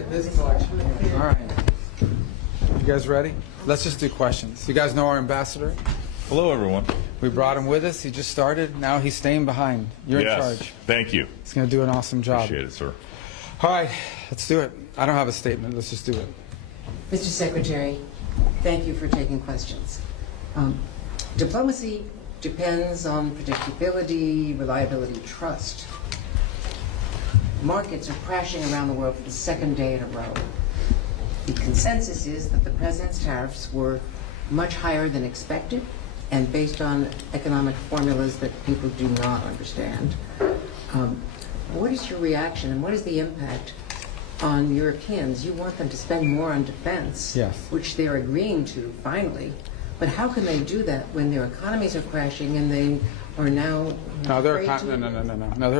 at this collection. All right. You guys ready? Let's just do questions. You guys know our ambassador? Hello, everyone. We brought him with us. He just started. Now he's staying behind. You're in charge. Thank you. He's going to do an awesome job. Appreciate it, sir. All right. Let's do it. I don't have a statement. Let's just do it. Mr. Secretary, thank you for taking questions. Diplomacy depends on predictability, reliability, trust. Markets are crashing around the world for the second day in a row. The consensus is that the president's tariffs were much higher than expected and based on economic formulas that people do not understand. What is your reaction and what is the impact on Europeans? You want them to spend more on defense, yes, which they're agreeing to finally. But how can they do that when their economies are crashing and they are now No, their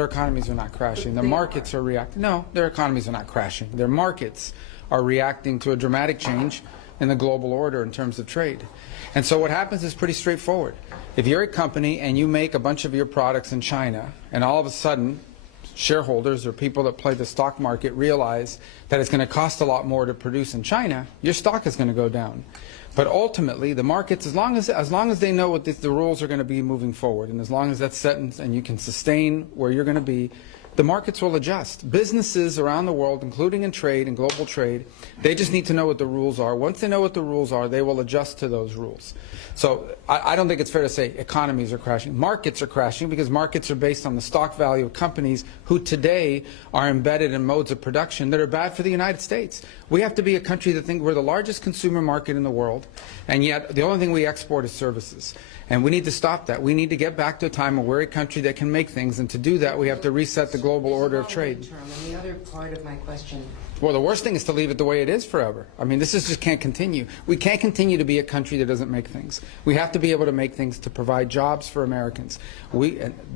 economies are not crashing. The markets are reacting. No, their economies are not crashing. Their markets are reacting to a dramatic change in the global order in terms of trade. And so what happens is pretty straightforward. If you're a company and you make a bunch of your products in China, and all of a sudden shareholders or people that play the stock market realize that it's going to cost a lot more to produce in China, your stock is going to go down. But ultimately, the markets, as long as they know what the rules are going to be moving forward, and as long as that's set and you can sustain where you're going to be, the markets will adjust. Businesses around the world, including in trade and global trade, they just need to know what the rules are. Once they know what the rules are, they will adjust to those rules. So I don't think it's fair to say economies are crashing. Markets are crashing because markets are based on the stock value of companies who today are embedded in modes of production that are bad for the United States. We have to be a country that thinks we're the largest consumer market in the world, and yet the only thing we export is services. And we need to stop that. We need to get back to a time where we're a country that can make things, and to do that we have to reset the global order of trade. And the other part of my question. Well, the worst thing is to leave it the way it is forever. I mean, this just can't continue. We can't continue to be a country that doesn't make things. We have to be able to make things to provide jobs for Americans.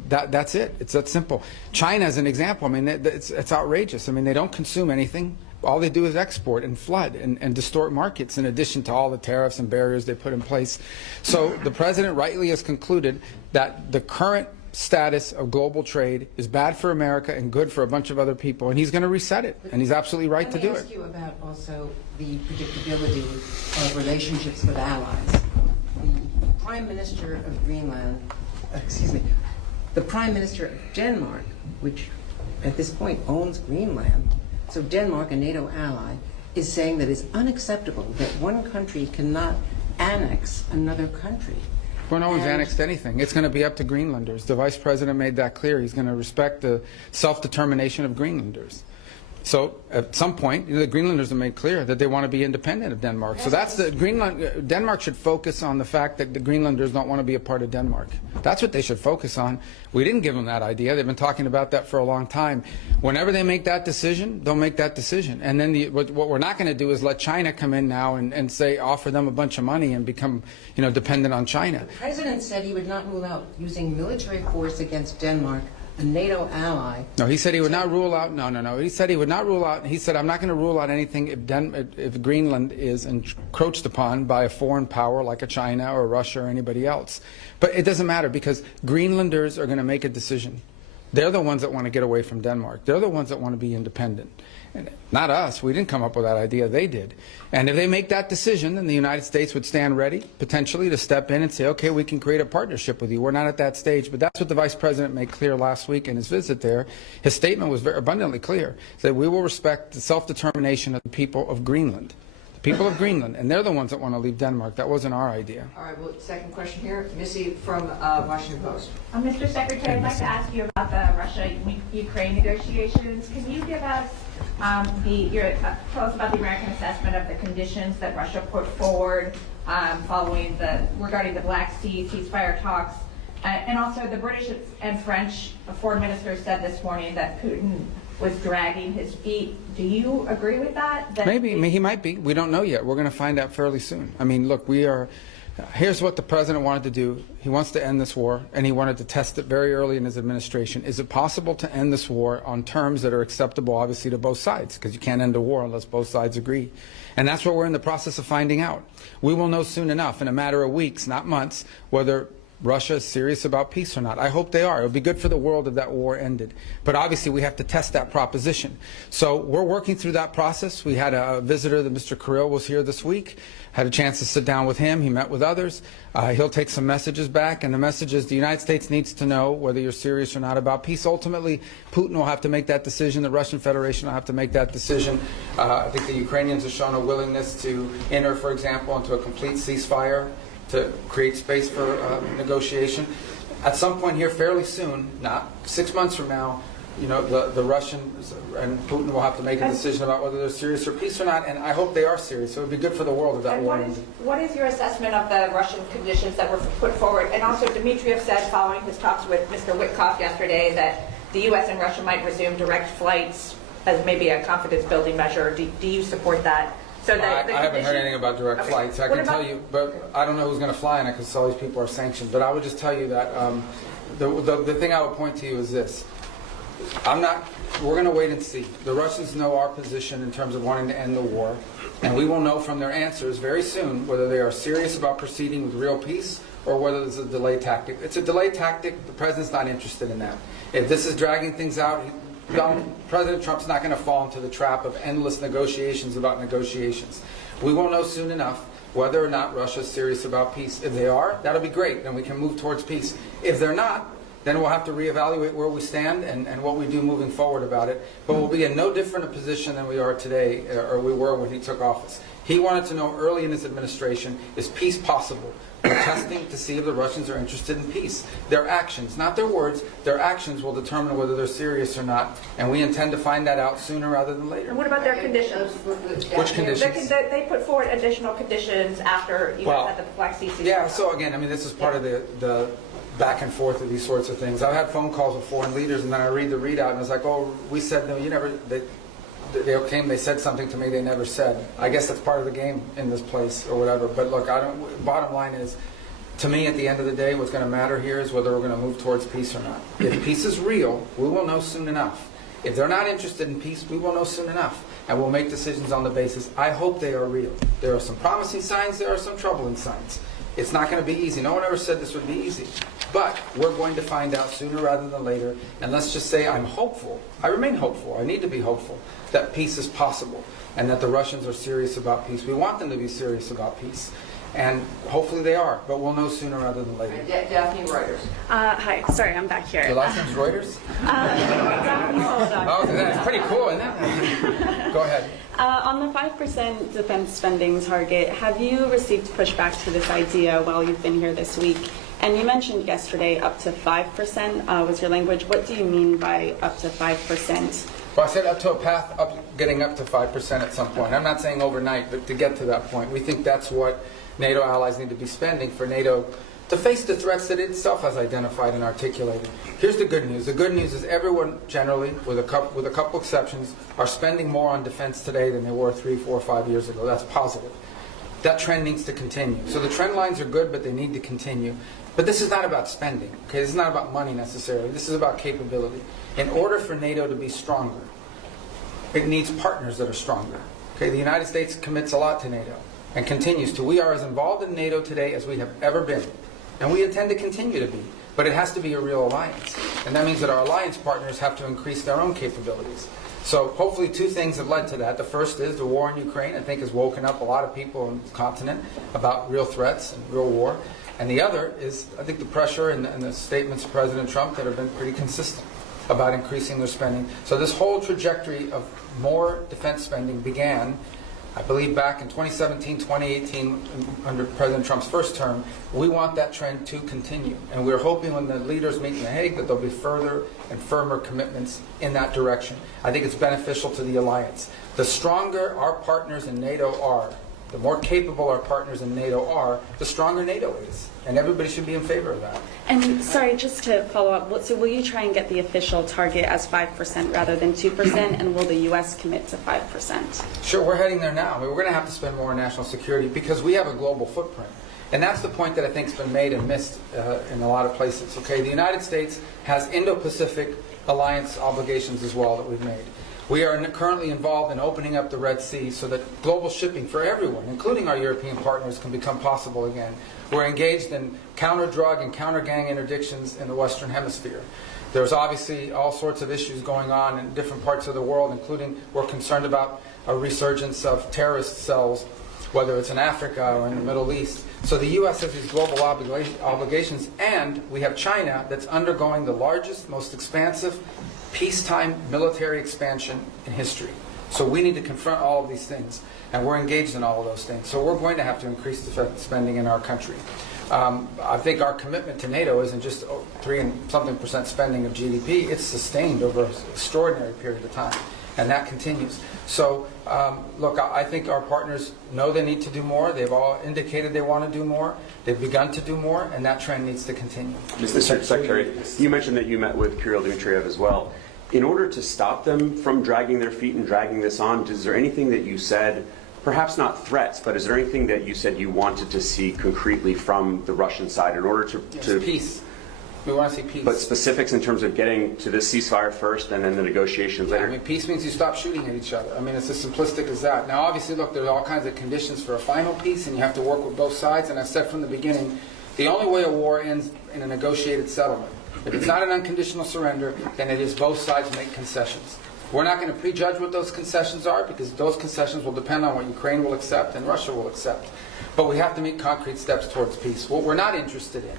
That's it. It's that simple. China is an example. I mean, it's outrageous. I mean, they don't consume anything. All they do is export and flood and distort markets, in addition to all the tariffs and barriers they put in place. So the president rightly has concluded that the current status of global trade is bad for America and good for a bunch of other people, and he's going to reset it, and he's absolutely right to do it. Let me ask you about also the predictability of relationships with allies. The Prime Minister of Greenland, the Prime Minister of Denmark, which at this point owns Greenland, so Denmark, a NATO ally, is saying that it's unacceptable that one country cannot annex another country. Well, no one's annexed anything. It's going to be up to Greenlanders. The Vice President made that clear. He's going to respect the self-determination of Greenlanders. So at some point, the Greenlanders have made clear that they want to be independent of Denmark. So that's Denmark should focus on the fact that the Greenlanders don't want to be a part of Denmark. That's what they should focus on. We didn't give them that idea. They've been talking about that for a long time. Whenever they make that decision, they'll make that decision. And then what we're not going to do is let China come in now and say, offer them a bunch of money and become, dependent on China. The president said he would not rule out using military force against Denmark, a NATO ally. No, he said he would not rule out. No. He said he would not rule out. He said, I'm not going to rule out anything if Greenland is encroached upon by a foreign power like a China or Russia or anybody else. But it doesn't matter, because Greenlanders are going to make a decision. They're the ones that want to get away from Denmark. They're the ones that want to be independent. And not us. We didn't come up with that idea. They did. And if they make that decision, then the United States would stand ready, potentially, to step in and say, okay, we can create a partnership with you. We're not at that stage. But that's what the Vice President made clear last week in his visit there. His statement was very abundantly clear, that we will respect the self-determination of the people of Greenland. People of Greenland, and they're the ones that want to leave Denmark. That wasn't our idea. All right, well, second question here, Missy from Washington Post. Mr. Secretary, I'd like to ask you about the Russia-Ukraine negotiations. Can you give us tell us about the American assessment of the conditions that Russia put forward regarding the Black Sea ceasefire talks, and also the British and French foreign ministers said this morning that Putin was dragging his feet. Do you agree with that? Maybe he might be. We don't know yet. We're going to find out fairly soon. I mean, look, here's what the president wanted to do. He wants to end this war, and he wanted to test it very early in his administration. Is it possible to end this war on terms that are acceptable, obviously, to both sides? Because you can't end a war unless both sides agree. And that's what we're in the process of finding out. We will know soon enough, in a matter of weeks, not months, whether Russia is serious about peace or not. I hope they are. It would be good for the world if that war ended. But obviously we have to test that proposition. So we're working through that process. We had a visitor, that Mr. Kirill was here this week, had a chance to sit down with him. He met with others. He'll take some messages back, and the message is the United States needs to know whether you're serious or not about peace. Ultimately, Putin will have to make that decision. The Russian Federation will have to make that decision. I think the Ukrainians have shown a willingness to enter, for example, into a complete ceasefire to create space for negotiation. At some point here, fairly soon, not 6 months from now, you know, the Russians and Putin will have to make a decision about whether they're serious or peace or not, and I hope they are serious. So it would be good for the world if that And war. what is your assessment of the Russian conditions that were put forward? And also, Dmitriev said, following his talks with Mr. Witkoff yesterday, that the U.S. and Russia might resume direct flights as maybe a confidence-building measure. Do you support that? So that I haven't heard anything about direct flights. I can tell you, but I don't know who's going to fly in it because all these people are sanctioned. But I would just tell you that the thing I would point to you is this. We're going to wait and see. The Russians know our position in terms of wanting to end the war, and we will know from their answers very soon whether they are serious about proceeding with real peace or whether it's a delay tactic. It's a delay tactic. The president's not interested in that. If this is dragging things out, President Trump's not going to fall into the trap of endless negotiations about negotiations. We will know soon enough whether or not Russia's serious about peace. If they are, that'll be great, then we can move towards peace. If they're not, then we'll have to reevaluate where we stand and what we do moving forward about it. But we'll be in no different a position than we are today, or we were when he took office. He wanted to know early in his administration, is peace possible? We're testing to see if the Russians are interested in peace. Their actions, not their words, their actions will determine whether they're serious or not. And we intend to find that out sooner rather than later. And what about their conditions? Which conditions? They put forward additional conditions after you guys had the Black Sea ceasefire. Yeah, so again, I mean, this is part of the back and forth of these sorts of things. I've had phone calls with foreign leaders, and then I read the readout, and it's like, oh, we said, no, you never, they came, they said something to me they never said. I guess that's part of the game in this place or whatever. But look, bottom line is, to me, at the end of the day, what's going to matter here is whether we're going to move towards peace or not. If peace is real, we will know soon enough. If they're not interested in peace, we will know soon enough. And we'll make decisions on the basis. I hope they are real. There are some promising signs, there are some troubling signs. It's not going to be easy. No one ever said this would be easy. But we're going to find out sooner rather than later. And let's just say I'm hopeful. I remain hopeful. I need to be hopeful that peace is possible and that the Russians are serious about peace. We want them to be serious about peace. And hopefully they are, but we'll know sooner rather than later. Daphne Reuters. Hi, sorry, I'm back here. Your last name's Reuters? Oh, that's pretty cool, isn't it? Go ahead. On the 5% defense spending target, have you received pushback to this idea while you've been here this week? And you mentioned yesterday up to 5% was your language. What do you mean by up to 5%? Well, I said up to a path, getting up to 5% at some point. I'm not saying overnight, but to get to that point. We think that's what NATO allies need to be spending for NATO to face the threats that it itself has identified and articulated. Here's the good news. The good news is everyone generally, with a couple exceptions, are spending more on defense today than they were 3, 4, 5 years ago. That's positive. That trend needs to continue. So the trend lines are good, but they need to continue. But this is not about spending. Okay, this is not about money necessarily. This is about capability. In order for NATO to be stronger, it needs partners that are stronger. Okay, the United States commits a lot to NATO and continues to. We are as involved in NATO today as we have ever been. And we intend to continue to be. But it has to be a real alliance. And that means that our alliance partners have to increase their own capabilities. So hopefully two things have led to that. The first is the war in Ukraine, I think, has woken up a lot of people on the continent about real threats and real war. And the other is, I think, the pressure and the statements of President Trump that have been pretty consistent about increasing their spending. So this whole trajectory of more defense spending began, I believe, back in 2017, 2018, under President Trump's first term. We want that trend to continue. And we're hoping when the leaders meet in The Hague that there'll be further and firmer commitments in that direction. I think it's beneficial to the alliance. The stronger our partners in NATO are, the more capable our partners in NATO are, the stronger NATO is. And everybody should be in favor of that. And sorry, just to follow up, so will you try and get the official target as 5% rather than 2%? And will the U.S. commit to 5%? Sure, we're heading there now. We're going to have to spend more on national security because we have a global footprint. And that's the point that I think has been made and missed in a lot of places. Okay, the United States has Indo-Pacific alliance obligations as well that we've made. We are currently involved in opening up the Red Sea so that global shipping for everyone, including our European partners, can become possible again. We're engaged in counter-drug and counter-gang interdictions in the Western Hemisphere. There's obviously all sorts of issues going on in different parts of the world, including we're concerned about a resurgence of terrorist cells, whether it's in Africa or in the Middle East. So the U.S. has these global obligations, and we have China that's undergoing the largest, most expansive peacetime military expansion in history. So we need to confront all of these things, and we're engaged in all of those things. So we're going to have to increase defense spending in our country. I think our commitment to NATO isn't just 3% spending of GDP. It's sustained over an extraordinary period of time, and that continues. So, look, I think our partners know they need to do more. They've all indicated they want to do more. They've begun to do more, and that trend needs to continue. Mr. Secretary, you mentioned that you met with Kirill Dmitriev as well. In order to stop them from dragging their feet and dragging this on, is there anything that you said, perhaps not threats, but is there anything that you said you wanted to see concretely from the Russian side in order to peace. We want to see peace. But specifics in terms of getting to this ceasefire first and then the negotiations later? I mean, peace means you stop shooting at each other. I mean, it's as simplistic as that. Now, obviously, look, there's all kinds of conditions for a final peace, and you have to work with both sides. And I've said from the beginning, the only way a war ends in a negotiated settlement. If it's not an unconditional surrender, then it is both sides make concessions. We're not going to prejudge what those concessions are, because those concessions will depend on what Ukraine will accept and Russia will accept. But we have to make concrete steps towards peace. What we're not interested in,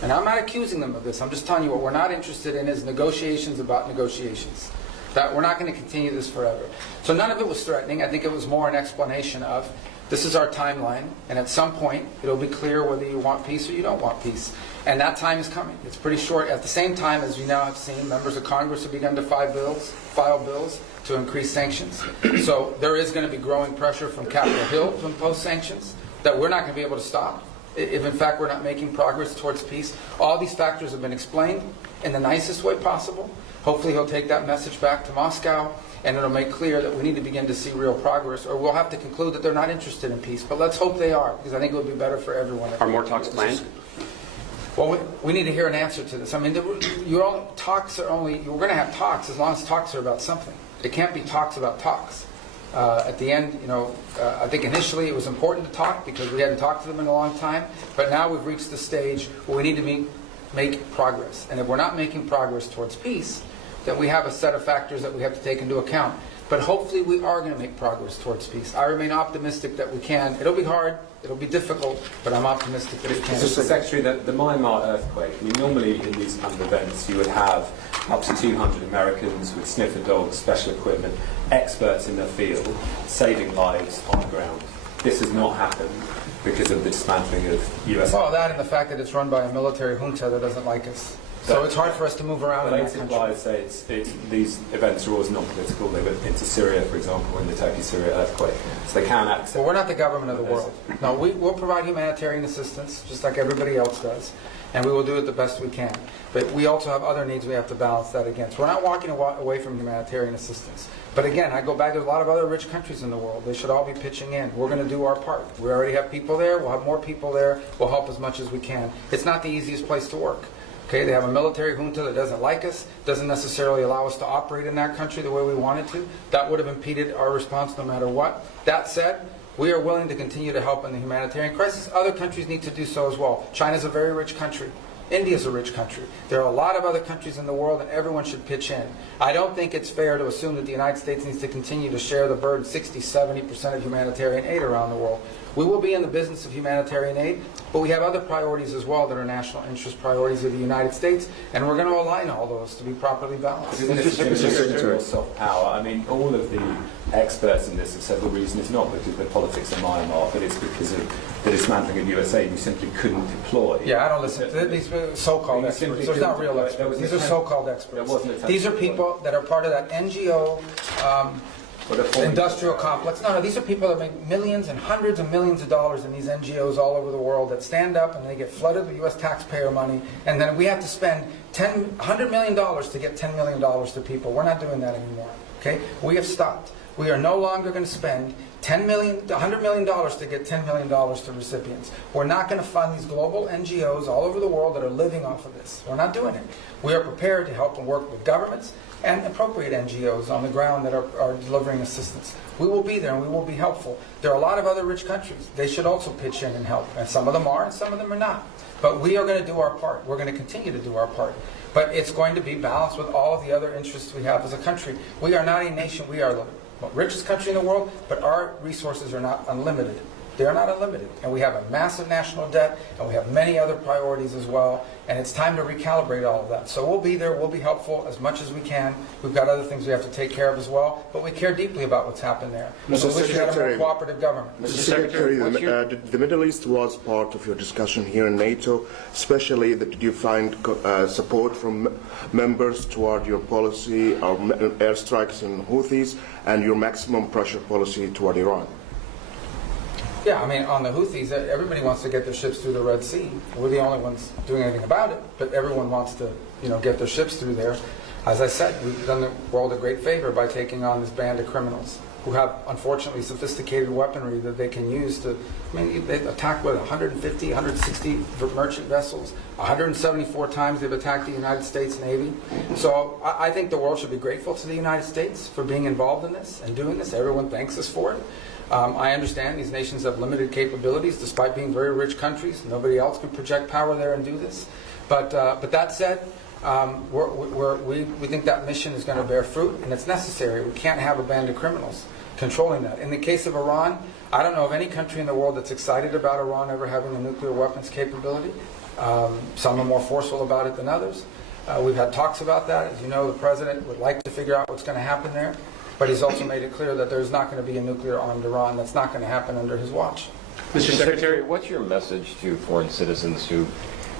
and I'm not accusing them of this, I'm just telling you what we're not interested in is negotiations about negotiations. That we're not going to continue this forever. So none of it was threatening. I think it was more an explanation of, this is our timeline, and at some point it'll be clear whether you want peace or you don't want peace. And that time is coming. It's pretty short. At the same time, as you now have seen, members of Congress have begun to file bills to increase sanctions. So there is going to be growing pressure from Capitol Hill to impose sanctions that we're not going to be able to stop if in fact we're not making progress towards peace. All these factors have been explained in the nicest way possible. Hopefully he'll take that message back to Moscow, and it'll make clear that we need to begin to see real progress, or we'll have to conclude that they're not interested in peace. But let's hope they are, because I think it would be better for everyone. Are more talks planned? Well, we need to hear an answer to this. I mean, we're going to have talks as long as talks are about something. It can't be talks about talks. At the end, I think initially it was important to talk because we hadn't talked to them in a long time. But now we've reached the stage where we need to make progress. And if we're not making progress towards peace, then we have a set of factors that we have to take into account. But hopefully we are going to make progress towards peace. I remain optimistic that we can. It'll be hard. It'll be difficult, but I'm optimistic that we can. Mr. Secretary, the Myanmar earthquake, I mean, normally in these kind of events you would have up to 200 Americans with sniffer dogs, special equipment, experts in their field, saving lives on the ground. This has not happened because of the dismantling of US... Well, that and the fact that it's run by a military junta that doesn't like us. So it's hard for us to move around in that country. Related say these events are always non-political. They went into Syria, for example, in the Turkey-Syria earthquake. So they can accept... Well, we're not the government of the world. No, we'll provide humanitarian assistance, just like everybody else does. And we will do it the best we can. But we also have other needs we have to balance that against. We're not walking away from humanitarian assistance. But again, I go back to a lot of other rich countries in the world. They should all be pitching in. We're going to do our part. We already have people there. We'll have more people there. We'll help as much as we can. It's not the easiest place to work. Okay, they have a military junta that doesn't like us, doesn't necessarily allow us to operate in that country the way we wanted to. That would have impeded our response no matter what. That said, we are willing to continue to help in the humanitarian crisis. Other countries need to do so as well. China's a very rich country. India's a rich country. There are a lot of other countries in the world, and everyone should pitch in. I don't think it's fair to assume that the United States needs to continue to share the burden, 60-70% of humanitarian aid around the world. We will be in the business of humanitarian aid, but we have other priorities as well that are national interest priorities of the United States, and we're going to align all those to be properly balanced. Isn't it soft power? I mean, all of the experts in this have said the reason is not because of the politics of Myanmar, but it's because of the dismantling of USA. You simply couldn't deploy. Yeah, I don't listen to these so-called experts. There's not real experts. These are so-called experts. These are people that are part of that NGO industrial complex. No, these are people that make millions and hundreds of millions of dollars in these NGOs all over the world that stand up and they get flooded with U.S. taxpayer money, and then we have to spend $100 million to get $10 million to people. We're not doing that anymore. Okay? We have stopped. We are no longer going to spend $100 million to get $10 million to recipients. We're not going to fund these global NGOs all over the world that are living off of this. We're not doing it. We are prepared to help and work with governments and appropriate NGOs on the ground that are delivering assistance. We will be there and we will be helpful. There are a lot of other rich countries. They should also pitch in and help. And some of them are and some of them are not. But we are going to do our part. We're going to continue to do our part. But it's going to be balanced with all of the other interests we have as a country. We are not a nation. We are the richest country in the world, but our resources are not unlimited. They are not unlimited. And we have a massive national debt, and we have many other priorities as well, and it's time to recalibrate all of that. So we'll be there, we'll be helpful as much as we can. We've got other things we have to take care of as well, but we care deeply about what's happened there. Mr. We wish we had a more Secretary. cooperative government. Mr. Secretary, the Middle East was part of your discussion here in NATO, especially that did you find support from members toward your policy of airstrikes and Houthis and your maximum pressure policy toward Iran? Yeah, I mean, on the Houthis, everybody wants to get their ships through the Red Sea. We're the only ones doing anything about it, but everyone wants to, get their ships through there. As I said, we've done the world a great favor by taking on this band of criminals who have, unfortunately, sophisticated weaponry that they can use to, they've attacked, 150, 160 merchant vessels. 174 times they've attacked the United States Navy. So I think the world should be grateful to the United States for being involved in this and doing this. Everyone thanks us for it. I understand these nations have limited capabilities despite being very rich countries. Nobody else can project power there and do this. But that said, we think that mission is going to bear fruit, and it's necessary. We can't have a band of criminals controlling that. In the case of Iran, I don't know of any country in the world that's excited about Iran ever having a nuclear weapons capability. Some are more forceful about it than others. We've had talks about that. As you know, the president would like to figure out what's going to happen there. But he's also made it clear that there's not going to be a nuclear-armed Iran. That's not going to happen under his watch. Mr. Secretary, what's your message to foreign citizens who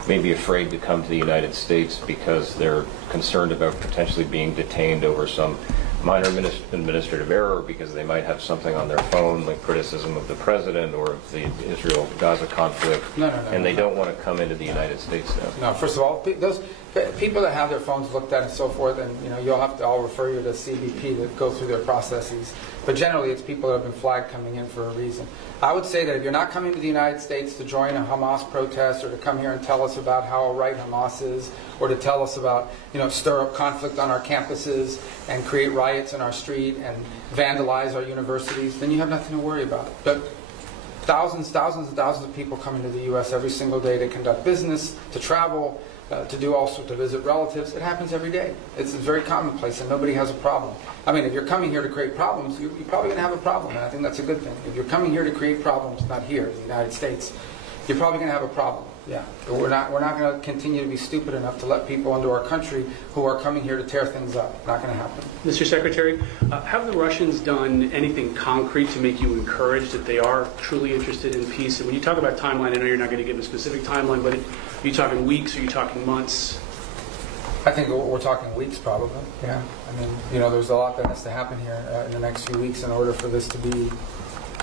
may be afraid to come to the United States because they're concerned about potentially being detained over some minor administrative error, because they might have something on their phone like criticism of the president or of the Israel-Gaza conflict, and they don't want to come into the United States now? No, first of all, those people that have their phones looked at and so forth, and I'll refer you to CBP to go through their processes. But generally, it's people that have been flagged coming in for a reason. I would say that if you're not coming to the United States to join a Hamas protest or to come here and tell us about how right Hamas is, or to tell us about, stir up conflict on our campuses and create riots in our street and vandalize our universities, then you have nothing to worry about. But thousands and thousands of people come into the U.S. every single day to conduct business, to travel, to do all sorts, to visit relatives. It happens every day. It's very commonplace, and nobody has a problem. I mean, if you're coming here to create problems, you're probably going to have a problem, and I think that's a good thing. If you're coming here to create problems, not here in the United States, you're probably going to have a problem. Yeah, but we're not going to continue to be stupid enough to let people into our country who are coming here to tear things up. Not going to happen. Mr. Secretary, have the Russians done anything concrete to make you encouraged that they are truly interested in peace? And when you talk about timeline, I know you're not going to give a specific timeline, but are you talking weeks or are you talking months? I think we're talking weeks, probably. Yeah. I mean, there's a lot that has to happen here in the next few weeks in order for this to be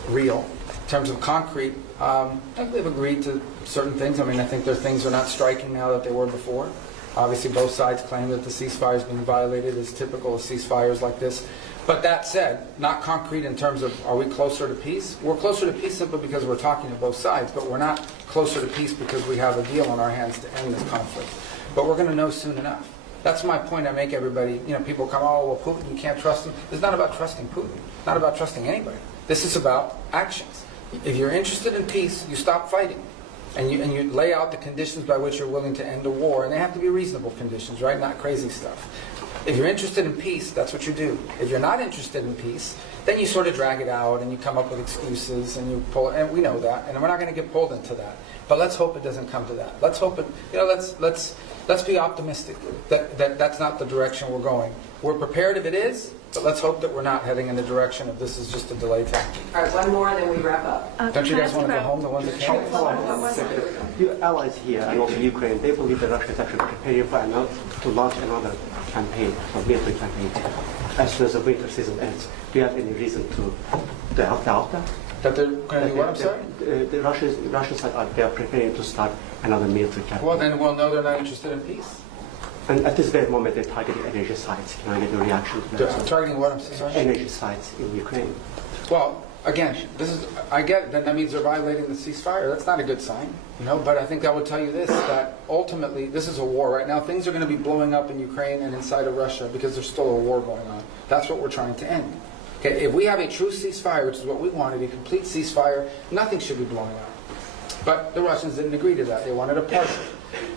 real. In terms of concrete, I think they've agreed to certain things. I mean, I think their things are not striking now that they were before. Obviously, both sides claim that the ceasefire is being violated, as typical of ceasefires like this. But that said, not concrete in terms of are we closer to peace? We're closer to peace simply because we're talking to both sides, but we're not closer to peace because we have a deal on our hands to end this conflict. But we're going to know soon enough. That's my point I make everybody. People come, well, Putin, you can't trust him. It's not about trusting Putin. It's not about trusting anybody. This is about actions. If you're interested in peace, you stop fighting. And you lay out the conditions by which you're willing to end a war. And they have to be reasonable conditions, right? Not crazy stuff. If you're interested in peace, that's what you do. If you're not interested in peace, then you sort of drag it out and you come up with excuses and you pull, and we know that, and we're not going to get pulled into that. But let's hope it doesn't come to that. Let's hope it, let's be optimistic that that's not the direction we're going. We're prepared if it is, but let's hope that we're not heading in the direction of this is just a delay tactic. All right, one more, and then we wrap up. Don't you guys want to go home, the ones that can't? Your allies here and also Ukraine, they believe that Russia is actually preparing to launch another campaign, a military campaign, as soon as the winter season ends. Do you have any reason to doubt that? That they're going to do what, I'm sorry? The Russians they are preparing to start another military campaign. Well, then we'll know they're not interested in peace. And at this very moment, they're targeting energy sites. Can I get a reaction to that? Targeting what? I'm so sorry. Energy sites in Ukraine. Well, again, I get it. Then that means they're violating the ceasefire. That's not a good sign, But I think I would tell you this: that ultimately, this is a war right now. Things are going to be blowing up in Ukraine and inside of Russia because there's still a war going on. That's what we're trying to end. Okay, if we have a true ceasefire, which is what we wanted, a complete ceasefire, nothing should be blowing up. But the Russians didn't agree to that. They wanted a partial.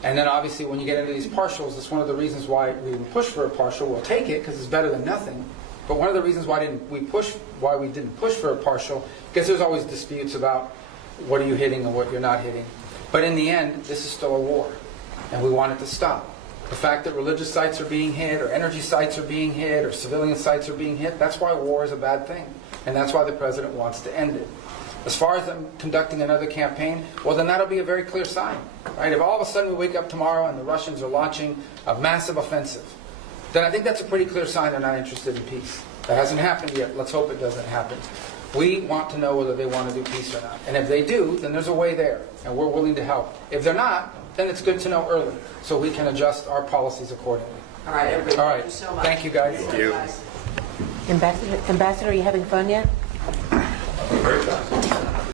And then obviously when you get into these partials, it's one of the reasons why we didn't push for a partial. We'll take it because it's better than nothing. But one of the reasons why we didn't push for a partial, because there's always disputes about what are you hitting and what you're not hitting. But in the end, this is still a war. And we want it to stop. The fact that religious sites are being hit, or energy sites are being hit, or civilian sites are being hit, that's why war is a bad thing. And that's why the president wants to end it. As far as them conducting another campaign, well, then that'll be a very clear sign. Right? If all of a sudden we wake up tomorrow and the Russians are launching a massive offensive, then I think that's a pretty clear sign they're not interested in peace. That hasn't happened yet. Let's hope it doesn't happen. We want to know whether they want to do peace or not. And if they do, then there's a way there, and we're willing to help. If they're not, then it's good to know early, so we can adjust our policies accordingly. All right, everybody. All right. Thank you so much. Thank you, guys. Thank you. Ambassador, are you having fun yet? Very fast.